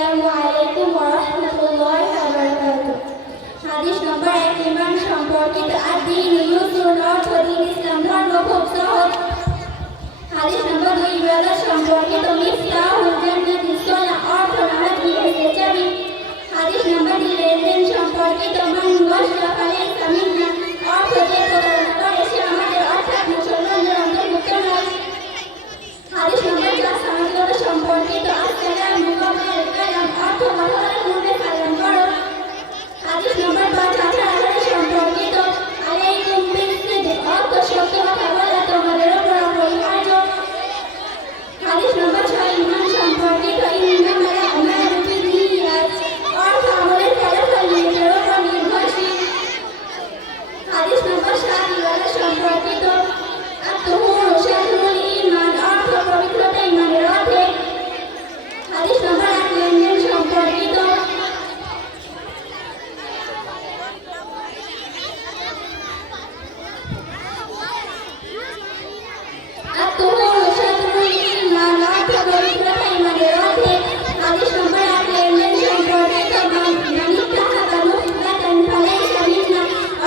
আসসালামু আলাইকুম ওয়া রাহমাতুল্লাহি ওয়া বারাকাতুহু। হাদিস নম্বর 1 ঈমান সম্পর্কিত আদ-দীন ইউসুর অর্থ দ্বীন ইসলাম ধর্ম খুব সহজ। হাদিস নম্বর 2 ইবাদত সম্পর্কিত মিফতাহুল জান্নাতি সালাহ অর্থ নামাজ বিবেকের চাবি। হাদিস নম্বর 3 লেনদেন সম্পর্কিত মান ওয়াসলা ফালাইসা মিন্না অর্থ যে প্রতারণা করে সে আমাদের অর্থাৎ মুসলমানদের অন্তর্ভুক্ত নয়। হাদিস নম্বর 4 সালাত সম্পর্কিত আসসালামু আলাইকুম অর্থ কথার পূর্বে সালাম করো। হাদিস নম্বর 5 আচার সম্পর্কিত আলাইকুম বিসিদক অর্থ সত্য কথা বলা তোমাদের উপর অপরিহার্য। হাদিস নম্বর 6 ঈমান সম্পর্কিত ইন্নামাল আমালু বিন্নিয়াত অর্থ আমলের ফলাফল নিয়তের উপর নির্ভরশীল। হাদিস নম্বর 7 ইবাদত সম্পর্কিত আত-তাহুর শাতরুল ঈমান অর্থ পবিত্রতা ঈমানের অর্ধেক। হাদিস নম্বর 8 লেনদেন সম্পর্কিত আত-তাহুর শাতরুল ঈমান অর্থ পবিত্রতা ঈমানের অর্ধেক। হাদিস নম্বর 8 লেনদেন সম্পর্কিত মানিত্তাহাবা মুহদাতান ফালাইসা মিন্না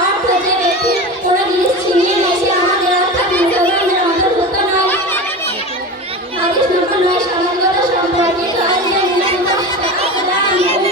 অর্থ যে ব্যক্তি কোন জিনিস ছিনিয়ে নেয় সে আমাদের অর্থাৎ মুসলমানদের অন্তর্ভুক্ত নয়। হাদিস নম্বর 9 সামান্যতা সম্পর্কিত আল-জান্নাতু তাহতা আকদামিল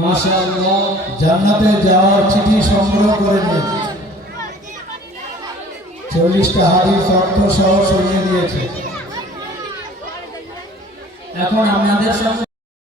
মাশাআল্লাহ। জান্নাতে যাওয়ার চিঠি সংগ্রহ করে নিয়েছে। 40টা হাদিস অর্থ সহ শুনিয়ে দিয়েছে। এখন আপনাদের সঙ্গে